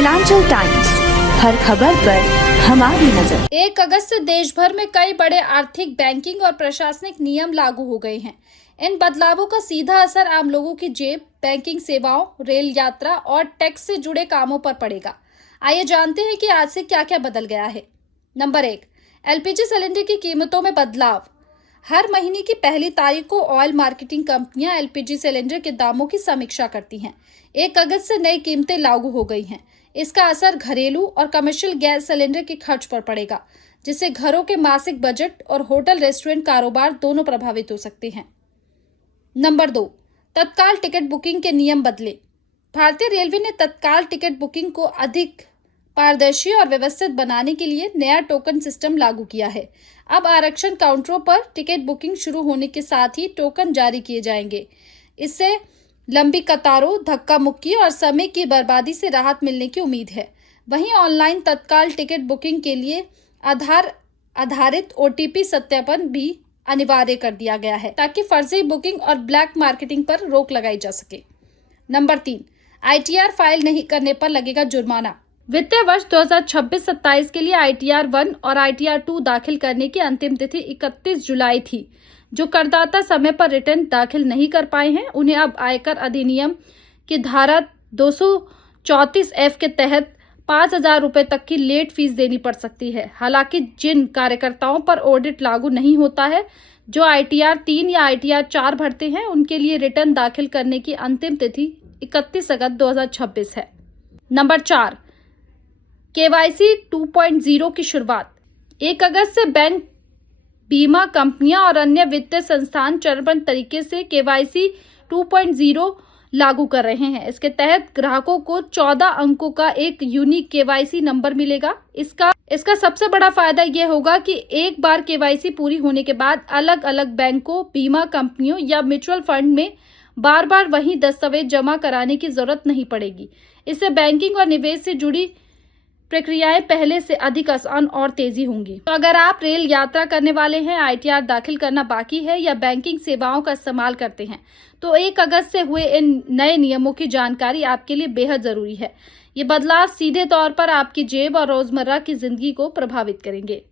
Nilanchal times, हर खबर पर हमारी नजर। 1 अगस्त से देश भर में कई बड़े आर्थिक, बैंकिंग और प्रशासनिक नियम लागू हो गए हैं। इन बदलावों का सीधा असर आम लोगों की जेब, बैंकिंग सेवाओं, रेल यात्रा और टैक्स से जुड़े कामों पर पड़ेगा। आइए जानते हैं कि आज से क्या क्या बदल गया है। नंबर 1, एलपीजी सिलेंडर की कीमतों में बदलाव। हर महीने की पहली तारीख को ऑयल मार्केटिंग कंपनियां एलपीजी सिलेंडर के दामों की समीक्षा करती हैं। 1 अगस्त से नई कीमतें लागू हो गई हैं। इसका असर घरेलू और कमर्शियल गैस सिलेंडर के खर्च पर पड़ेगा, जिससे घरों के मासिक बजट और होटल रेस्टोरेंट कारोबार दोनों प्रभावित हो सकते हैं। नंबर 2, तत्काल टिकट बुकिंग के नियम बदले। भारतीय रेलवे ने तत्काल टिकट बुकिंग को अधिक पारदर्शी और व्यवस्थित बनाने के लिए नया टोकन सिस्टम लागू किया है। अब आरक्षण काउंटरों पर टिकट बुकिंग शुरू होने के साथ ही टोकन जारी किए जाएंगे। इससे लंबी कतारों, धक्का मुक्की और समय की बर्बादी से राहत मिलने की उम्मीद है। वहीं ऑनलाइन तत्काल टिकट बुकिंग के लिए आधार आधारित ओटीपी सत्यापन भी अनिवार्य कर दिया गया है, ताकि फर्जी बुकिंग और ब्लैक मार्केटिंग पर रोक लगाई जा सके। नंबर 3, आईटीआर फाइल नहीं करने पर लगेगा जुर्माना। वित्तीय वर्ष 2026-27 के लिए आईटीआर 1 और आईटीआर 2 दाखिल करने की अंतिम तिथि 31 जुलाई थी। जो करदाता समय पर रिटर्न दाखिल नहीं कर पाए हैं, उन्हें अब आयकर अधिनियम की धारा 234F के तहत 5,000 रुपए तक की लेट फीस देनी पड़ सकती है। हालांकि जिन कार्यकर्ताओं पर ऑडिट लागू नहीं होता है, जो आईटीआर 3 या आईटीआर 4 भरते हैं, उनके लिए रिटर्न दाखिल करने की अंतिम तिथि 31 अगस्त 2026 है। नंबर 4, केवाईसी 2.0 की शुरुआत। 1 अगस्त से बैंक, बीमा कंपनियां और अन्य वित्तीय संस्थान चरणबद्ध तरीके से केवाईसी 2.0 लागू कर रहे हैं। इसके तहत ग्राहकों को 14 अंकों का एक यूनिक केवाईसी नंबर मिलेगा। इसका सबसे बड़ा फायदा यह होगा कि एक बार केवाईसी पूरी होने के बाद अलग अलग बैंकों, बीमा कंपनियों या म्यूचुअल फंड में बार बार वही दस्तावेज जमा कराने की जरूरत नहीं पड़ेगी। इससे बैंकिंग और निवेश से जुड़ी प्रक्रियाएं पहले से अधिक आसान और तेजी होंगी। तो अगर आप रेल यात्रा करने वाले हैं, आईटीआर दाखिल करना बाकी है या बैंकिंग सेवाओं का इस्तेमाल करते हैं, तो 1 अगस्त से हुए इन नए नियमों की जानकारी आपके लिए बेहद जरूरी है। ये बदलाव सीधे तौर पर आपकी जेब और रोजमर्रा की जिंदगी को प्रभावित करेंगे।